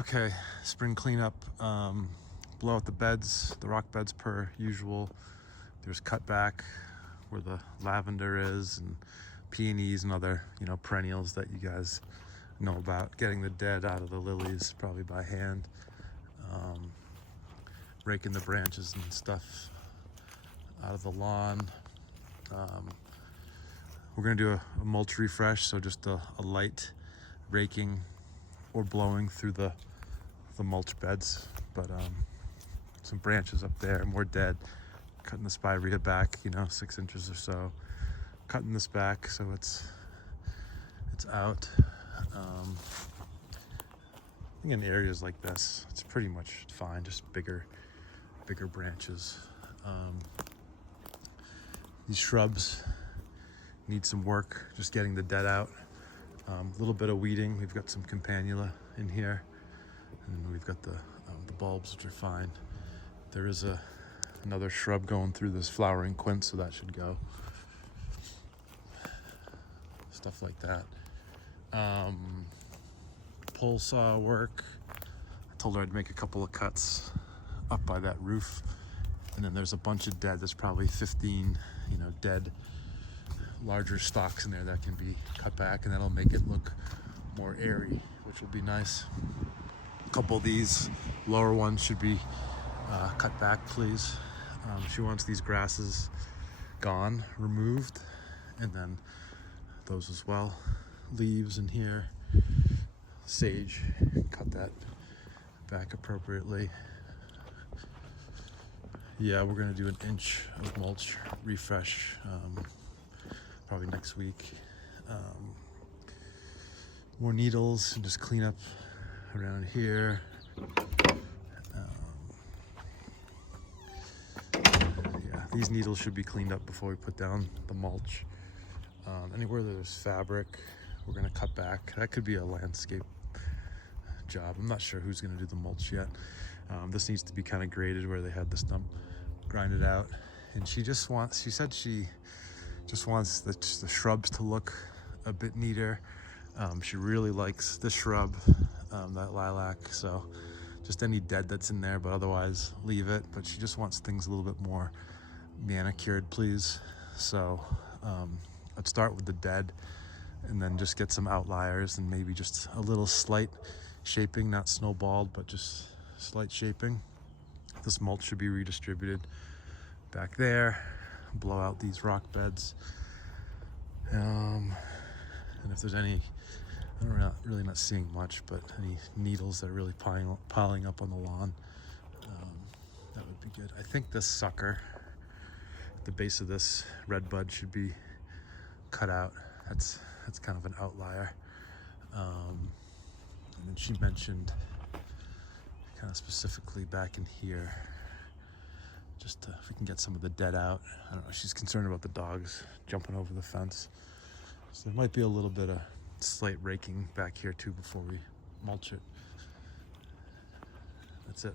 Okay, spring cleanup. Blow out the beds, the rock beds per usual. There's cutback where the lavender is, and peonies and other, perennials that you guys know about. Getting the dead out of the lilies, probably by hand. Raking the branches and stuff out of the lawn. We're gonna do a mulch refresh, so just a light raking or blowing through the mulch beds, but some branches up there, more dead. Cutting the spirea back, 6 inches or so. Cutting this back so it's out. I think in areas like this, it's pretty much fine, just bigger branches. These shrubs need some work, just getting the dead out. A little bit of weeding. We've got some campanula in here, and we've got the bulbs, which are fine. There is another shrub going through this flowering quince, so that should go. Stuff like that. Pole saw work. I told her I'd make a couple of cuts up by that roof, and then there's a bunch of dead. There's probably 15, dead, larger stalks in there that can be cut back, and that'll make it look more airy, which will be nice. A couple of these lower ones should be cut back, please. She wants these grasses gone, removed, and then those as well. Leaves in here, sage, cut that back appropriately. Yeah, we're gonna do an inch of mulch refresh probably next week. More needles, and just clean up around here. Yeah, these needles should be cleaned up before we put down the mulch. Anywhere there's fabric, we're gonna cut back. That could be a landscape job. I'm not sure who's gonna do the mulch yet. This needs to be kind of graded where they had the stump grinded out. And she said she just wants the shrubs to look a bit neater. She really likes this shrub, that lilac, so just any dead that's in there, but otherwise leave it. But she just wants things a little bit more manicured, please. So let's start with the dead, and then just get some outliers, and maybe just a little slight shaping, not snowballed, but just slight shaping. This mulch should be redistributed back there. Blow out these rock beds. And if there's any, I'm really not seeing much, but any needles that are really piling up on the lawn, that would be good. I think this sucker, the base of this red bud, should be cut out. That's kind of an outlier. And then she mentioned kind of specifically back in here, just if we can get some of the dead out. I don't know, she's concerned about the dogs jumping over the fence. So there might be a little bit of slight raking back here too before we mulch it. That's it.